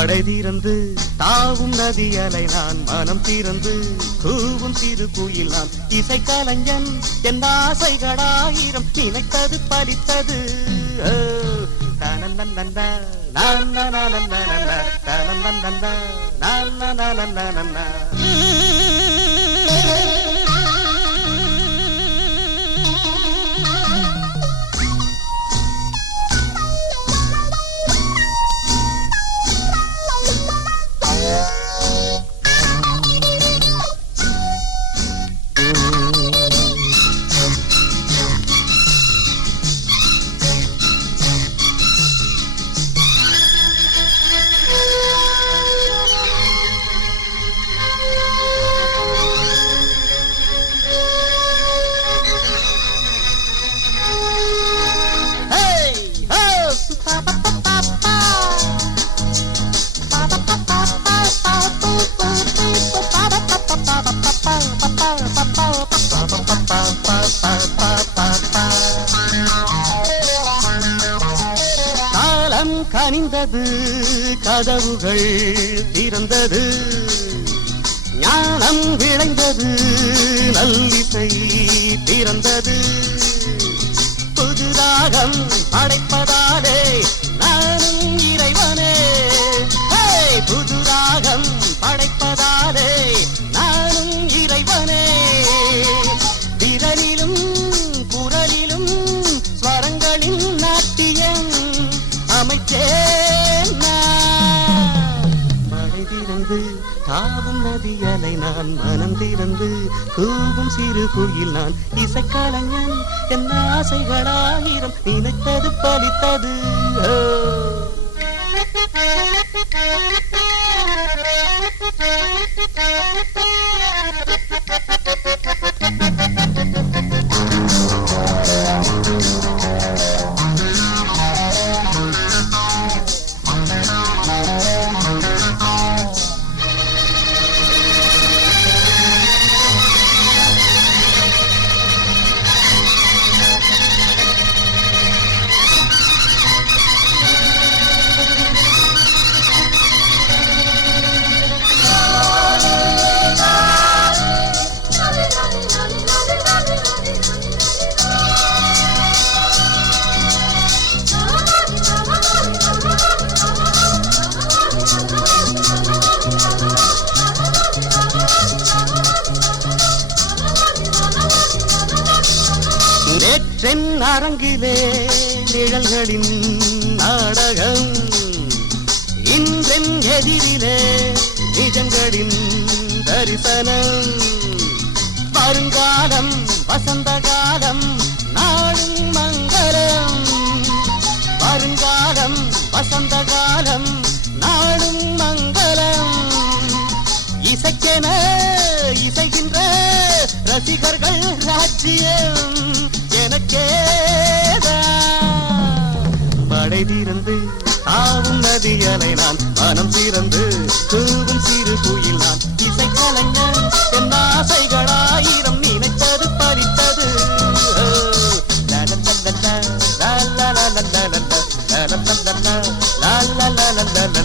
மடை தீரந்து தாவும் நதி அலை நான் மனம் தீரந்து கூவும் சிறு குயில் நான் இசை கலைஞன் என் ஆசைகளாயிரம் நினைத்தது பலித்தது காலம் கனிந்தது கதவுகள் திறந்தது ஞானம் விளைந்தது நல்லிசை பிறந்தது புது ராகம் படைப்பதாலே நானும் இறைவனே புது ராகம் படைப்பதாலே நானும் இறைவனே விரலிலும் குரலிலும் ஸ்வரங்களின் நாட்டியம் அமைச்சேன் மழை திறந்து தாவும் நதி அலை நான் மனம் திறந்து கூவும் சிறு குயில் நான் இசைக்கலைஞன் என் ஆசைகளாயிரம் நினைத்தது பலித்தது நேற்றென் அரங்கிலே நிழல்களின் நாடகம் இன்றென் எதிரிலே நிஜங்களின் தரிசனம் வருங்காலம் வசந்த காலம் நாளும் மங்களம் வருங்காலம் வசந்த காலம் நாளும் மங்களம் இசைக்கென இசைகின்ற ரசிகர்கள் ராஜ்யம் மழை தீரந்து தாவும் நதி அலை நான் மனம் திறந்து கூவும் சிறு குயில் நான் இசைக்கலைஞன் என் ஆசைகளாயிரம் நினைத்தது பறித்தது la la la la la la la la la la la la la la la